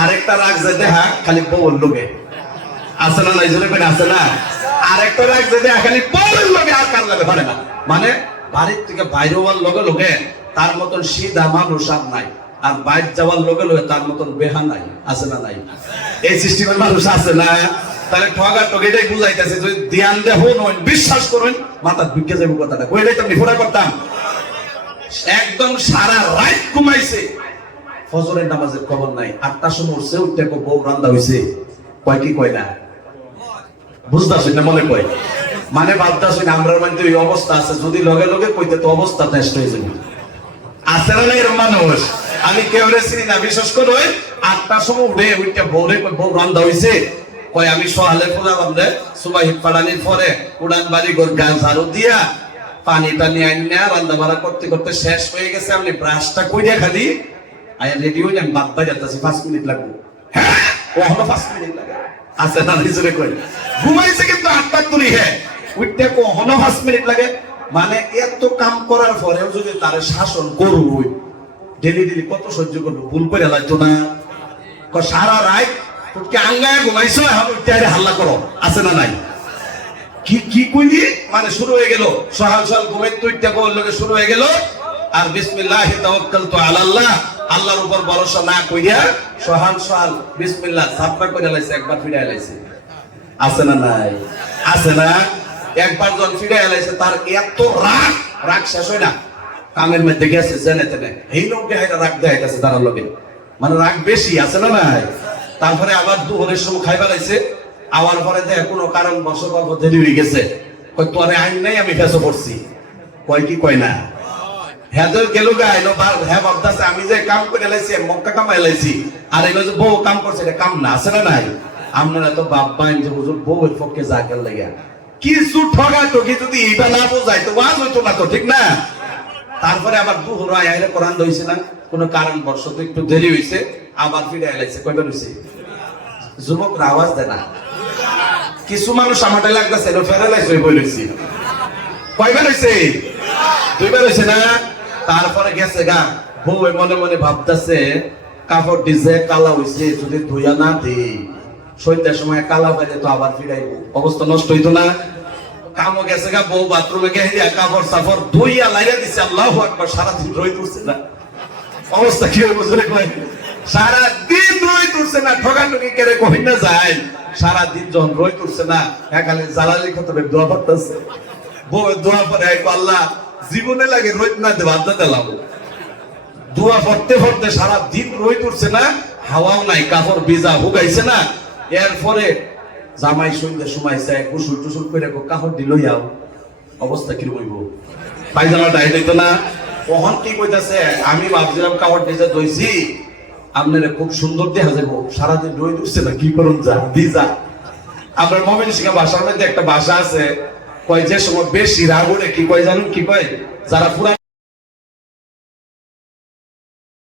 আরেকটা রাগ খালি লোকে না নাই না? আরেকটা রাগ খালি লোকে আর কার লাগে পারে না। মানে বাড়ির থেকে বাইরে হওয়ার লগে লগে তার মতন সিধা মানুষ আর নাই। আর বাইর যাওয়ার লগে লগে তার মতন বেহা নাই। আছে না নাই? এই সিস্টেমের মানুষ আছে না? তাহলে ঠগা টগেটাই বুঝাইতেছে, যদি ধ্যান দেহ নয় বিশ্বাস করুন, মাথা ঢুকে যাব কথাটা। কইলে তুমি ফোরা করতাম। একদম সারা রাত ঘুমাইছে। ফজরের নামাজের খবর নাই। আটটার সময় উঠছে উঠতে বউ রান্দা হইছে। কয় কি কয় না? বুঝতাছ না, মনে কয় মানে ভাবতাছ না আমরা মধ্যে ওই অবস্থা আছে। যদি লগে লগে কইতে, তো অবস্থা নষ্ট হয়ে যাবে। আছে না এরকম মানুষ? আমি কেউ চিনি না, বিশেষ করে ওই সময় উঠে উঠতে বউরে বউ রান্দা হইছে? কয়, আমি সহালে পোলা বান্ধে সুবাই পাড়ানির পরে উড়ান বাড়ি গোর গান ঝাড়ু দিয়া পানি টানি আইনা রান্না বাড়া করতে করতে শেষ হয়ে গেছে। আপনি ব্রাশটা কইরা খালি আয়া রেডি হইলে আমি বাদ পাঁচ মিনিট লাগবো। হ্যাঁ? ও পাঁচ মিনিট লাগে। আছে না নিজরে কই। ঘুমাইছে কিন্তু আটটা তুলি হ্যাঁ। উঠতে কো হলো পাঁচ মিনিট লাগে। মানে এত কাম করার পরেও যদি তার শাসন করুই ডেলি ডেলি কত সহ্য করব, ভুল করে লাগতো না। সারা রাত আঙ্গায় ঘুমাইছো? এখন উঠতে হাল্লা করো। আছে না নাই? কি কি কইলি? মানে শুরু হয়ে গেল। সহাল সহাল ঘুমের তুইটা বলল শুরু হয়ে গেল। আর বিসমিল্লাহ, তাওয়াক্কালতু আলাল্লাহ। আল্লাহর উপর ভরসা না কইরা সহাল সহাল বিসমিল্লাহ সাপটা কইরা লাইছে, একবার ফিরে লাইছে। আছে না নাই? আছে না? একবার যখন ফিরে লাইছে, তার এত রাগ রাগ শেষ হয় না। কামের মধ্যে গেছে, জেনে তেনে এই লোককে হাইটা রাগ দেয় গেছে তার লগে। মানে রাগ বেশি, আছে না নাই? তারপরে আবার দুপুরের সময় খাইবা লাইছে আওয়ার পরে দেখ, কোনো কারণ গল্প দেরি হয়ে গেছে। কই তোরে আইন নাই, আমি ফেসো করছি কয়, কি কয় না? হ্যাঁ তো গেল গাইলো হ্যাঁ ভাবতাছে, আমি যে কাম করে লাইছি মক্কা কামাই লাইছি। আর এগুলো যে, বউ কাম করছে, এটা কাম না, আছে না নাই? আপনারা তো বাপ বাইন যে হুজুর, বউ এর পক্ষে জাগার লাগে? কিছু ঠগা তো কি যদি এইটা না বোঝাই তো, ওয়াজ হইতো না তো, ঠিক না? তারপরে আবার দুহর আইলে কোরআন দইছে না, কোনো কারণ বর্ষত একটু দেরি হইছে, আবার ফিরে আইলাইছে কয়বার হইছে? যুবকরা আওয়াজ দেয় না। কিছু মানুষ আমাদের লাগতেছে এটা ফেরালাইছে হয়ে রইছি কয়বার হইছে? দুইবার হইছে না? তারপরে গেছে গা, বউ মনে মনে ভাবতেছে, কাপড় ডিজে কালা হইছে, যদি ধুইয়া না দে সন্ধ্যার সময় কালা পাইলে তো আবার ফিরাইব। অবস্থা নষ্ট হইতো না। কামও গেছে গা, বউ বাথরুমে গিয়ে কাপড় সাপড় ধুইয়া লাইয়া দিছে, আল্লাহ আকবার, সারাদিন রই তুলছে না। অবস্থা কি জোরে কয়? সারা দিন রই তুলছে না ঠগাঠগি কেড়ে কই না যায়। সারা দিন যখন রই তুলছে না একালে জালালি খতবে দোয়া করতেছে বউ, দোয়া আইকো আল্লাহ জীবনে লাগে রই না দে, বাদ দিলাম দোয়া পড়তে পড়তে সারা দিন রই তুলছে না, হাওয়াও নাই, কাপড় ভিজা হুগাইছে না। এরপরে জামাই সন্ধ্যে সময় চাই গুসুল টুসুল করে কাপড় দিল যাও অবস্থা কি হইব? পায়জামা টাইট হইতো না। কখন কি কইতাছে, আমি ভাবছিলাম কাপড় ডিজা দইছি আপনারা খুব সুন্দর দেখা যাব। সারাদিন রয়ে উঠছে না, কি করুন যা, দি যা। আপনার মমিন শিখা ভাষার মধ্যে একটা বাসা আছে, কয় যে সময় বেশি রাগ কি কয় জানুন, কি কয়? যারা পুরা